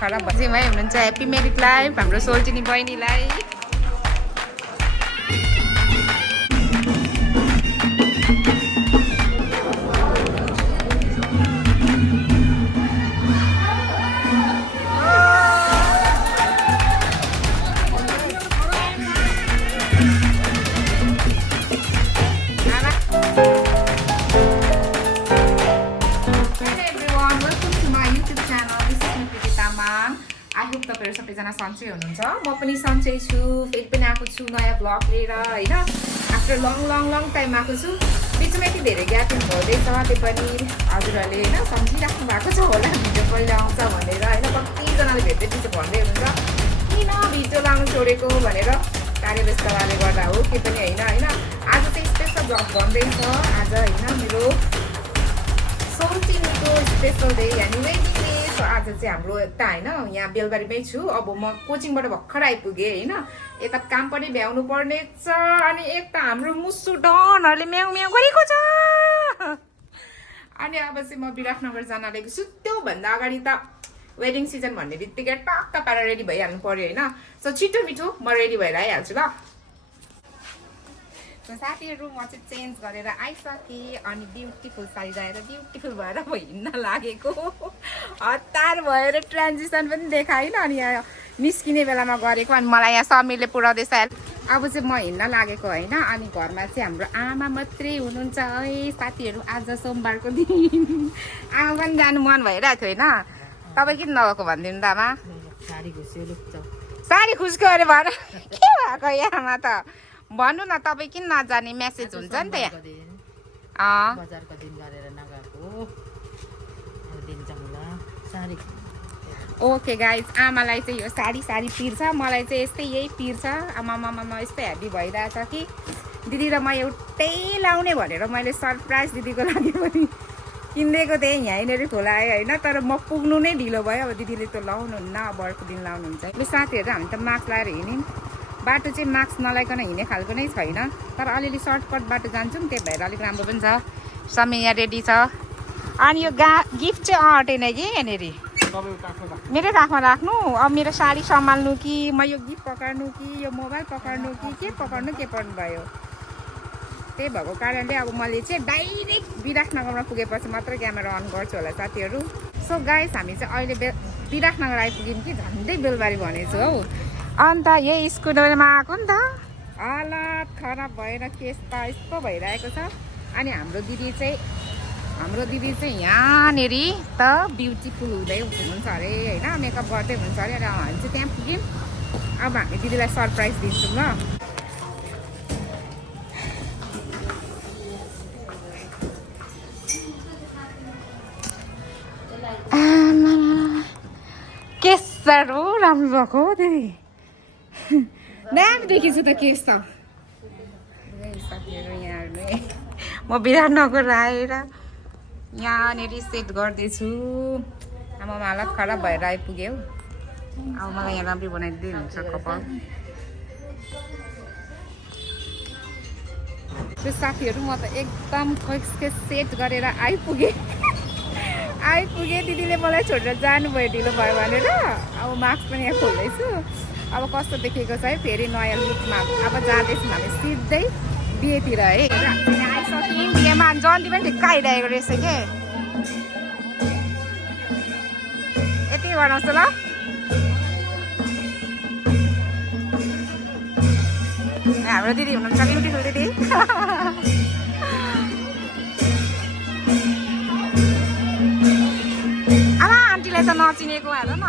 खराब भएपछि है हुनुहुन्छ ह्याप्पी म्यारिड लाइफ हाम्रो सोल्टिनी बहिनीलाई तपाईहरु सबैजना सन्चै हुनुहुन्छ म पनि सन्चै छु फेरि पनि आएको छु नयाँ ब्लग लिएर हैन आफ्टर लङ टाइम आएको छु बिचमा यति धेरै ग्याप हुँदैछ त्यो पनि हजुरहरूले हैन सम्झिराख्नु भएको छ होला भिडियो कहिले आउँछ भनेर हैन कतिजनाले भेट्दैछ भन्दै हुनुहुन्छ किन भिडियो लाउनु छोडेको भनेर कार्यव्यस्तताले गर्दा हो के पनि हैन आज चाहिँ स्पेशल ब्लग भन्दैछ आज हैन मेरो सोल्टिनीको स्पेशल डे यानि वेडिङ डे आज चाहिँ हाम्रो यता हैन यहाँ बेलबारीमै छु अब म कोचिङबाट भर्खर आइपुगेँ हैन यता काम पनि भ्याउनु पर्ने छ अनि एक त हाम्रो मुसु डनहरुले म्याउ म्याउ गरेको छ अनि अब चाहिँ म विराटनगर जान लागेको छु त्यो भन्दा अगाडि त वेडिङ सिजन भन्ने बित्तिकै टक्क पारेर रेडी भइहाल्नु पर्यो हैन सो छिटो मिठो म रेडी भएर आइहाल्छु ल साथीहरु म चाहिँ चेन्ज गरेर आइसकेँ अनि ब्युटिफुल साडी लगाएर ब्युटिफुल भएर हिँड्न लागेको हतार भएर ट्रान्जिसन पनि देखाइन अनि यहाँ निस्किने बेलामा गरेको अनि मलाई यहाँ समीरले पुर्याउँदैछ अब चाहिँ म हिँड्न लागेको हैन अनि घरमा चाहिँ हाम्रो आमा मात्रै हुनुहुन्छ है साथीहरु आज सोमबारको दिन आमा पनि जानु मन भइरहेको थियो हैन तपाईँ किन नगएको भनिदिनु त आमा साडी खुस्क्यो अरे भन के भएको यहाँमा त भन्नु न तपाईँ किन नजाने मेसेज हुन्छ नि त यहाँ बजारको दिन गरेर नगएको दिन चङ्ला साडी ओके गाइज आमालाई चाहिँ यो साडी पिर्छ मलाई चाहिँ यस्तै यही पिर्छ आमामा यस्तै हेभी भइरहेछ कि दिदी र म एउटै लाउने भनेर मैले सरप्राइज दिदीको लागि पनि किनिदिएको थिएँ यहीँनिर खोलाएँ होइन तर म पुग्नु नै ढिलो भयो अब दिदीले त लाउनुहुन्न अब अर्को दिन लाउनुहुन्छ साथीहरू हामी त मास्क लगाएर हिँड्यौँ बाटो चाहिँ मास्क नलाइकन हिँड्ने खालको नै छैन तर अलिअलि सर्टकट बाटो जान्छौँ त्यही भएर अलिक राम्रो पनि छ समय यहाँ रेडी छ अनि यो गिफ्ट चाहिँ अटेन कि यहाँनिर मेरै काखमा राख्नु अब मेरो साडी सम्हाल्नु कि म यो गिफ्ट पकाड्नु कि यो मोबाइल पकाड्नु कि के पकाड्नु के पर्नु भयो त्यही भएको कारणले अब मैले चाहिँ डाइरेक्ट विराटनगरमा पुगेपछि मात्र क्यामेरा अन गर्छु होला साथीहरू सो गाइस हामी चाहिँ अहिले विराटनगर आइपुग्यौँ कि झन्डै बेलबारी भनेछु हौ अन्त यही स्कुटरमा आएको नि त हालत खराब भएर केस त यस्तो भइरहेको छ अनि हाम्रो दिदी चाहिँ यहाँनिर त ब्युटिफुल हुँदै हुनुहुन्छ अरे होइन मेकअप गर्दै हुनुहुन्छ अरे र हामी चाहिँ त्यहाँ पुग्यौँ अब हामी दिदीलाई सरप्राइज दिन्छौँ ल के साह्रो राम्रो भएको हो दिदी दामी देखेछु त केस त साथीहरू यहाँहरूले म विराटनगर आएर यहाँनिर सेट गर्दैछु आमामा हालत खराब भएर आइपुग्यो अब मलाई यहाँ राम्रो बनाइदिँदै हुन्छ कपाल त्यो साथीहरू म त एकदम सेट गरेर आइपुगेँ दिदीले मलाई छोडेर जानुभयो ढिलो भयो भनेर अब मास्क पनि यहाँ खोल्दैछु अब कस्तो देखेको छ है फेरि नयाँ लुकमा अब जाँदैछौँ हामी सिधै बिहेतिर है आइसक्यौँ बिहेमा जन्ती पनि ठिक्क आइरहेको रहेछ के यति गराउँछ ल हाम्रो दिदी हुनुहुन्छ ब्युटिफुल दिदी आन्टीलाई त नचिनेको हेर न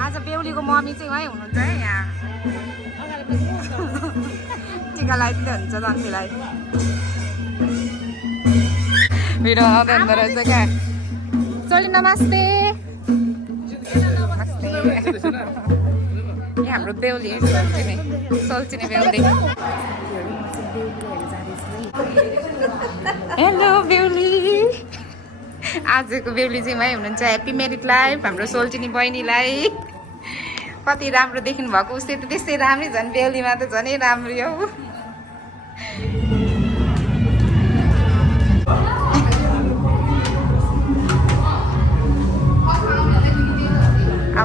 आज बेहुलीको मम्मी चाहिँ उहाँ हुनुहुन्छ है यहाँ टिका लगाइदिँदै हुन्छ जन्तीलाई भिडियो आउँदै हुँदो रहेछ क्या चोली नमस्ते यहाँ हाम्रो बेहुली सोल्चिने बेहुली हेलो बेहुली आजको बेहुली चाहिँ उहाँ हुनुहुन्छ ह्याप्पी म्यारिड लाइफ हाम्रो सोल्टिनी बहिनीलाई कति राम्रो देखिनु भएको उसले त त्यस्तै राम्रै झन् बेहुलीमा त झनै राम्रो हो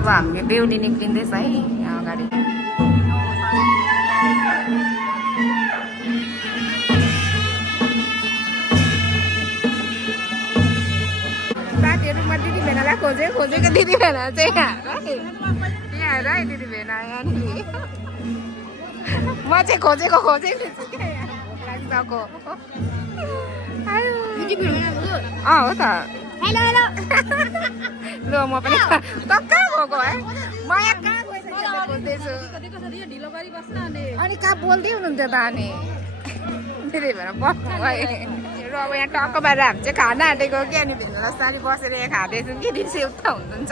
अब हामी बेहुली निक्लिँदैछ है यहाँ अगाडि। साथीहरूमा दिदी भेनालाई खोजेको दिदी भेना चाहिँ यहाँ है दिदी भेना यहाँनिर। म चाहिँ खोजेको छु क्या यहाँ लाग्दाको। हो त हेलो हेलो ल म पनि त कहाँ गएको है म यहाँ कहाँ खोज्दैछु अनि कहाँ बोल्दै हुनुहुन्थ्यो त अनि दिदी भेना बस्नु भयो र अब यहाँ टक्क बाहिर हामी चाहिँ खाना आँटेको कि अनि भेनालाई सारी बसेर यहाँ खाँदैछौँ कि दिदी उता हुनुहुन्छ।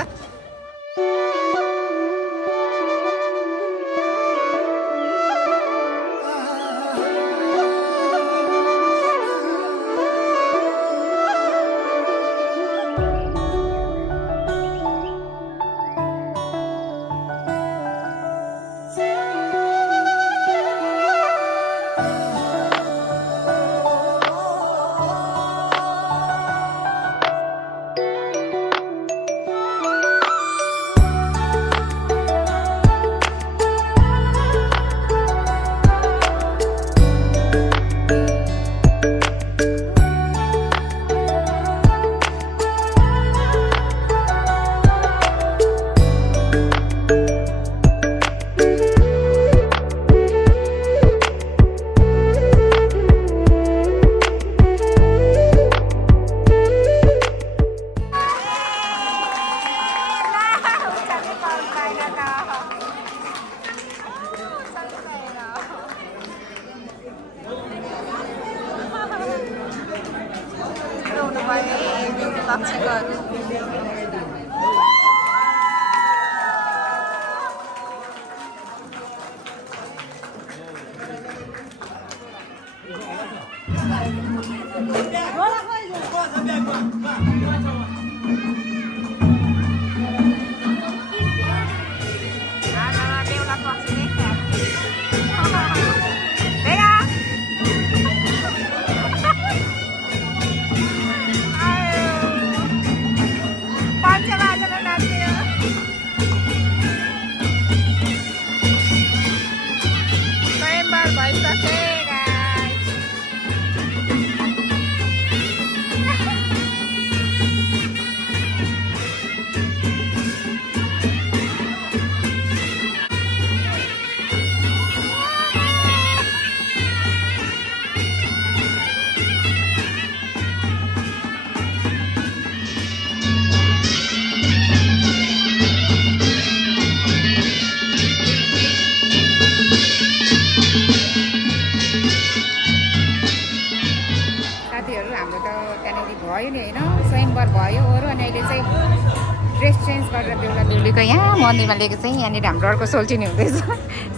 बेहुलीको यहाँ मन्दिरमा लिएको चाहिँ यहाँनिर हाम्रो अर्को सोल्टिनी हुँदैछ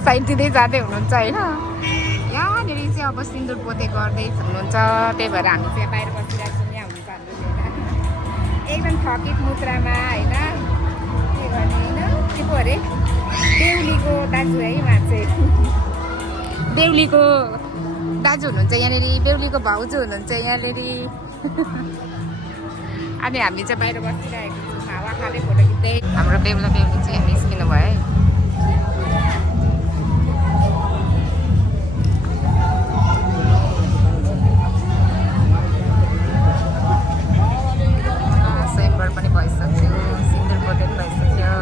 साइड दिँदै जाँदै हुनुहुन्छ होइन। यहाँनिर चाहिँ अब सिन्दुर पोते गर्दै हुनुहुन्छ त्यही भएर हामी चाहिँ बाहिर बसिरहेको छौँ। यहाँ हुन्छ हाम्रो एकदम थकित मुद्रामा होइन के गर्ने होइन के पो अरे बेहुलीको दाजु है उहाँ चाहिँ बेहुलीको दाजु हुनुहुन्छ यहाँनिर बेहुलीको भाउजू हुनुहुन्छ यहाँनिर अनि हामी चाहिँ बाहिर बसिरहेको छौँ हावा खाँदै फोटो खिच्दै। हाम्रो बेहुला बेहुली चाहिँ यहाँ निस्किनु भयो है। स्वयंवर पनि भइसक्यो सिन्दुर पोते पनि भइसक्यो।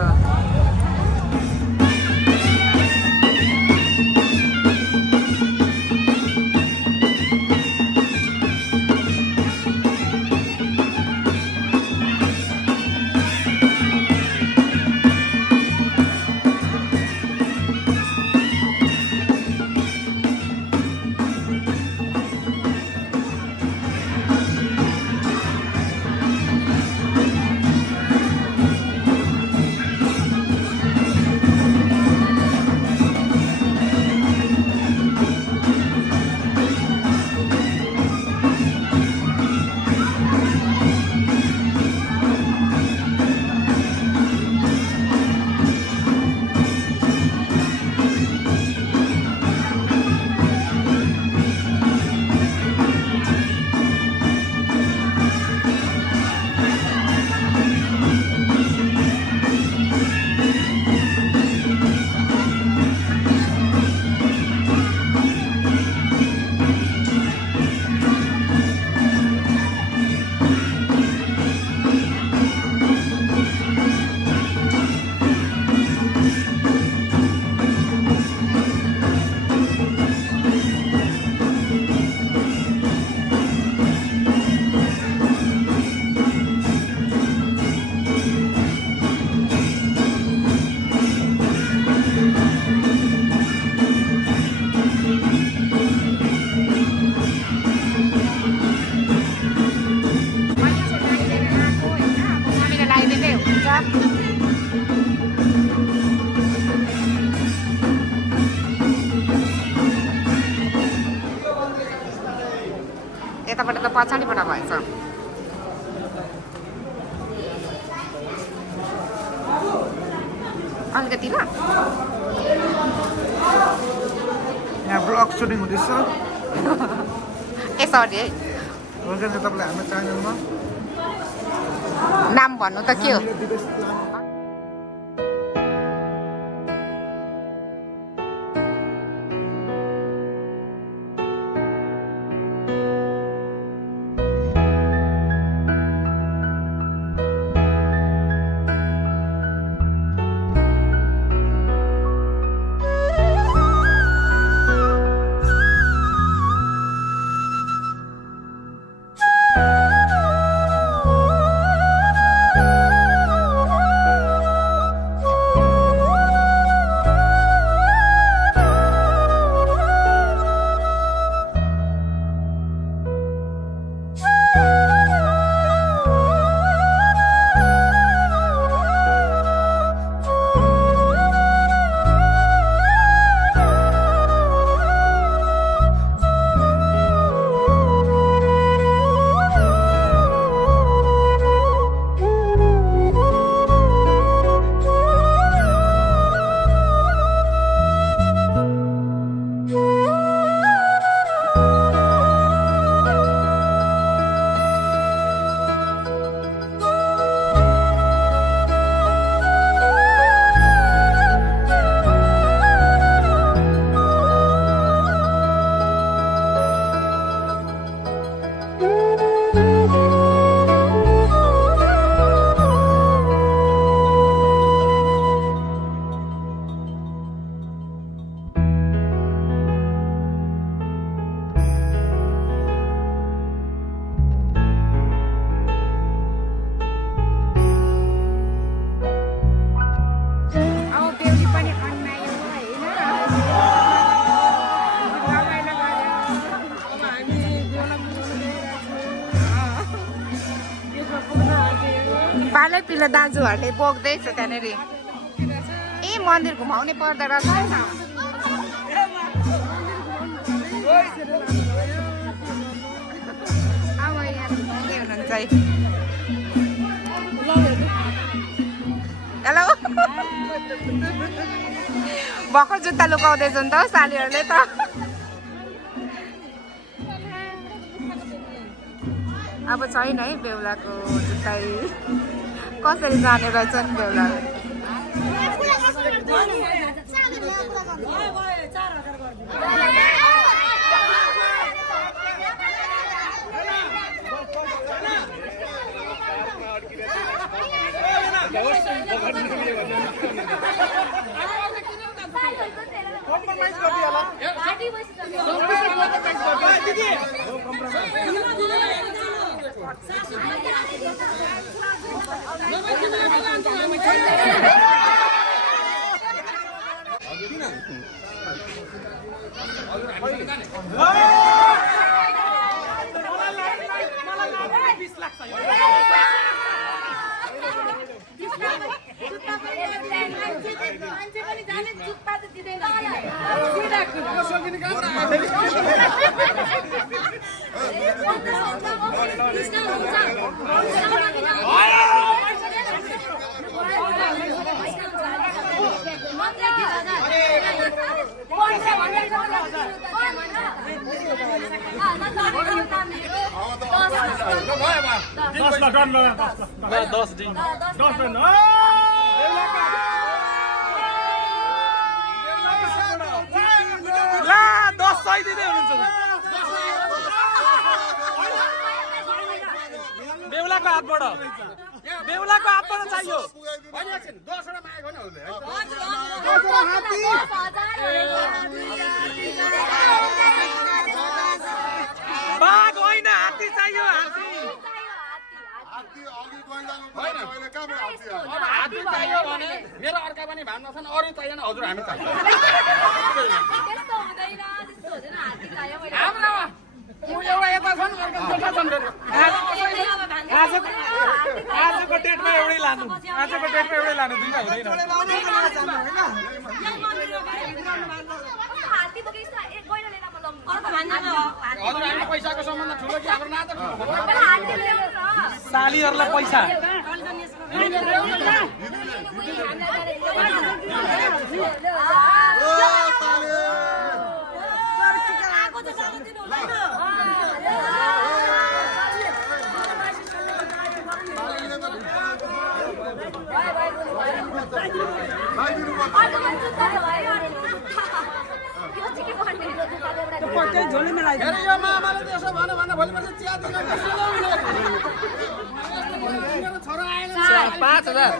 यताबाट त पछाडिबाट भएछ अलिकति ल यहाँ ब्लग सुटिङ हुँदैछ ए सरी है हुन्छ नि तपाईँले हाम्रो च्यानलमा नाम भन्नु त के हो पालै पिलो दाजुहरूले बोक्दैछ त्यहाँनिर ए मन्दिर घुमाउने पर्दो रहेछ अब यहाँ के हुनुहुन्छ है हेलो भर्खर जुत्ता लुकाउँदैछ नि त सालीहरूले त अब छैन है बेहुलाको जुत्तै कसरी जाने रहेछन् बेहुला बेहुलाको हातबाट चाहियो बाघ होइन हात्ती चाहियो हात्ती चाहियो भने मेरो अर्का पनि भान्ना छन् अरू चाहिएन हजुर हामी चाहियो एउटा यता छन् अर्का छन् आजको डेटमा एउटै लानु दुईटा हुँदैन हजुर हामी पैसाको सम्बन्ध ठुलो कि हाम्रो नाता ठुलो सालीहरूलाई पैसा हेर यो मामाले त्यसो भन्यो भने भोलि पर्सि चिया दिन मेरो छोरा आएन 5,000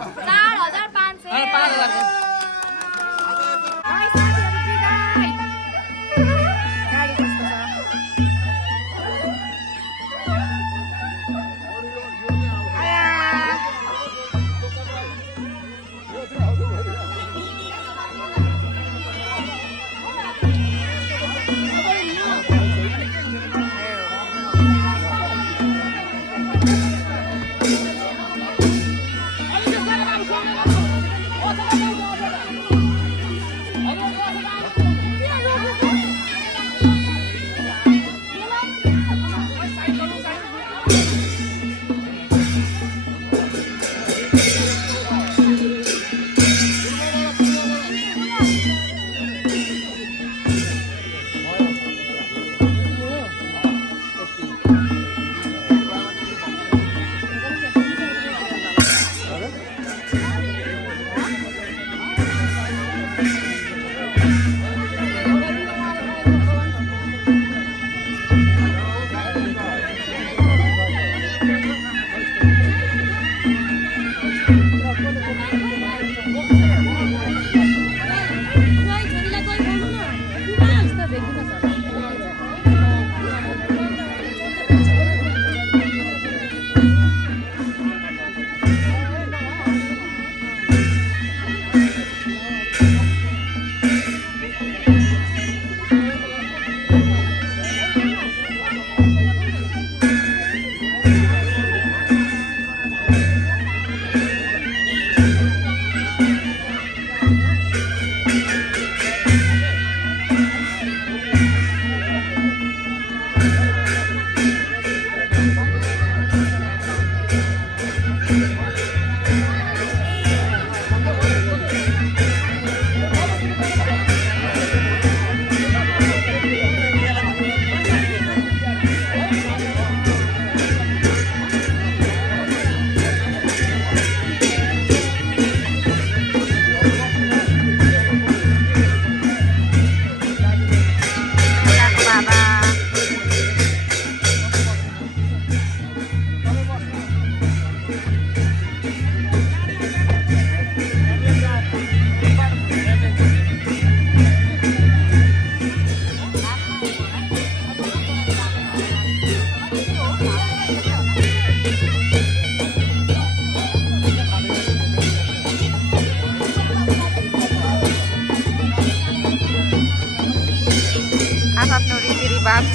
आफ्नो रीतिरिवाज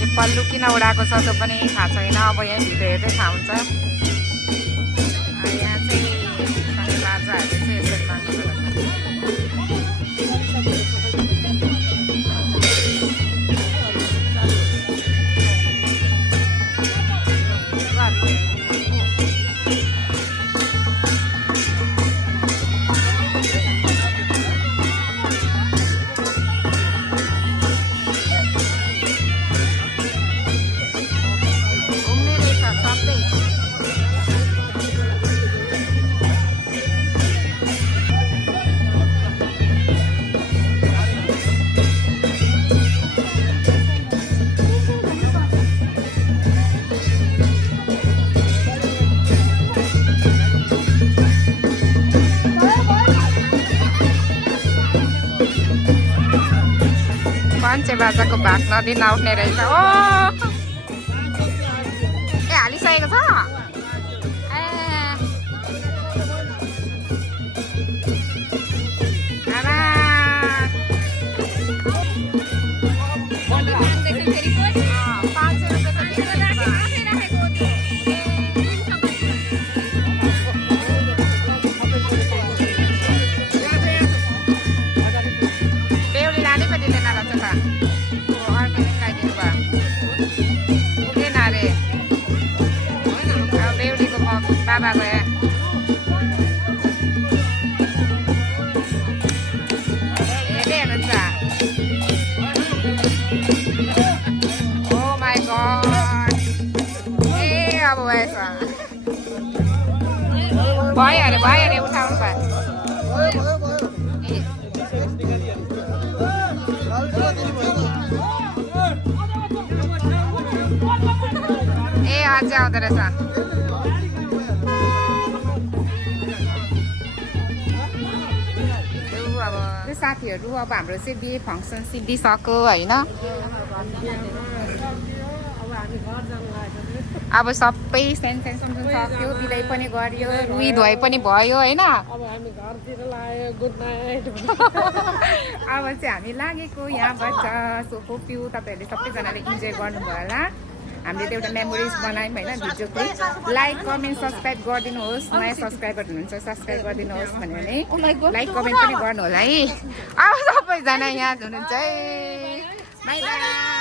यो पल्लु किन उडाएको छ त्यो पनि थाहा छैन। अब यहाँ भिडियो हेर्दै थाहा हुन्छ। यहाँ चाहिँ बाजाहरूले चाहिँ यसरी माग्नु पञ्चे बाजाको भात नदी नउठ्ने रहेछ। ओ ए हालिसकेको छ। ए 500 रुपियाँ बाबा गए हेर्दै हेर्नुहुन्छ ओ माई गड ए अब भएछ भयो अरे उठाउनु भयो ए अझै आउँदो रहेछ साथीहरू अब हाम्रो चाहिँ बिहे फङ्सन सिद्धिसक्यो होइन अब सबै सेन्सन सक्यो बिदाई पनि गरियो रुई धुवाई पनि भयो होइन अब चाहिँ हामी लागेको यहाँबाट सोको पिउ तपाईँहरूले सबैजनाले इन्जोय गर्नुभयो होला हामीले त एउटा मेमोरिज बनायौँ होइन भिडियोको लाइक कमेन्ट सब्सक्राइब गरिदिनुहोस् नयाँ सब्सक्राइबर हुनुहुन्छ सब्सक्राइब गरिदिनुहोस् भन्यो भने लाइक कमेन्ट पनि गर्नु होला है अब सबैजना यहाँ हुनुहुन्छ है बाई बाई